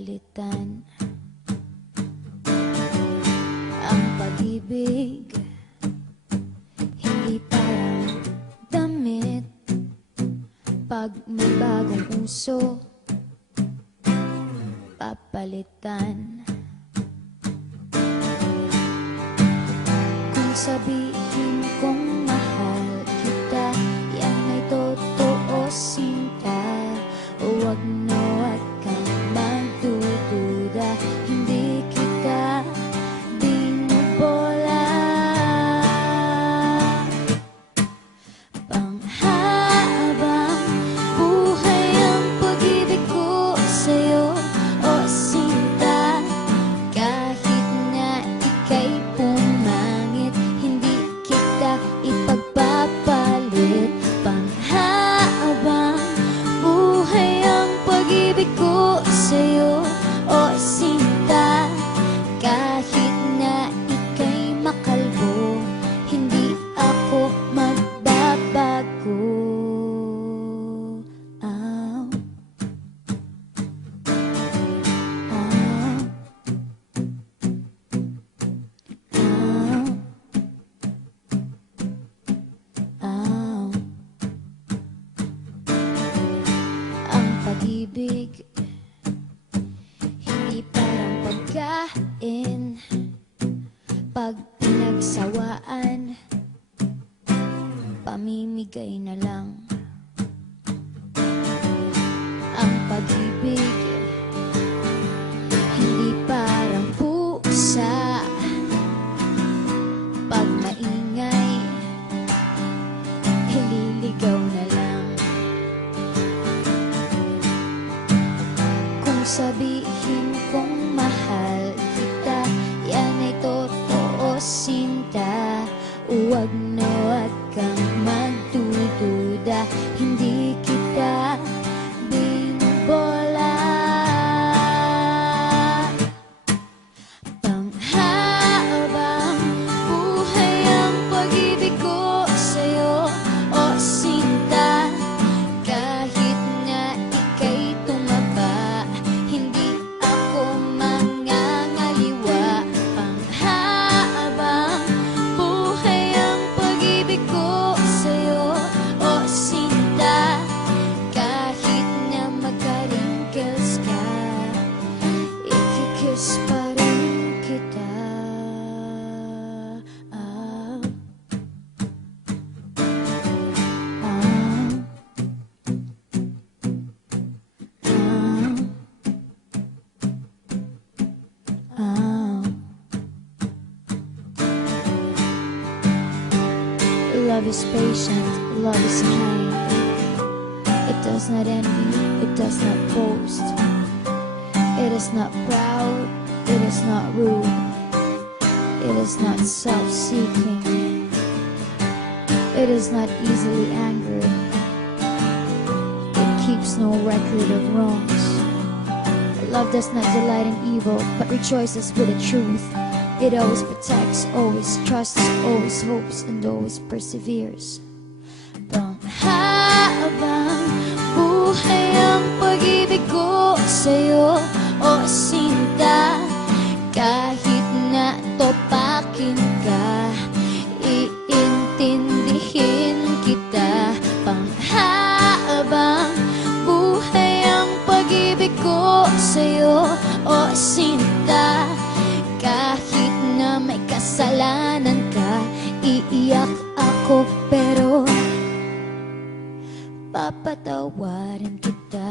papalitan ang pag-ibig. Hindi parang damit pag may bagong uso, papalitan. Kung sabihin kong mahal kita, yan ay totoo, sinta. Huwag na huwag kang magdududa, hindi kita binubola. Panghabang buhay ang pag-ibig ko sa'yo, o sinta. Kahit na ika'y pumangit, hindi kita ipagpapalit. Panghabang buhay ang pag-ibig ko sa'yo, o sinta. Kahit na ika'y makalbo, hindi ako magbabago. Ow. Ow. Ow. Ow. Ang pag-ibig hindi parang pagkain, pag pinagsawaan, pamimigay na lang. Ang pag-ibig hindi parang pusa, pag maingay, hililigaw na lang. Kung sabihin kong mahal kita, yan ay totoo, sinta. Huwag na huwag kang magdududa, hindi kita binubola. Panghabang buhay ang pag-ibig ko sa'yo, o sinta. Kahit na ika'y tumaba, hindi ako mangangaliwa. Panghabang buhay ang pag-ibig ko sa'yo, o sinta. Kahit na magka-wrinkles ka, ikikiss pa rin kita. Ah. Ah. Ah. Love is patient, love is kind. It does not envy, it does not boast. It is not proud, it is not rude. It is not self-seeking. It is not easily angered. It keeps no record of wrongs. Love does not delight in evil, but rejoices with the truth. It always protects, always trusts, always hopes, and always perseveres. Panghabang buhay ang pag-ibig ko sa'yo, o sinta. Kahit na topakin ka, iintindihin kita. Panghabang buhay ang pag-ibig ko sa'yo, o sinta. Kahit na may kasalanan ka, iiyak ako pero papatawarin kita.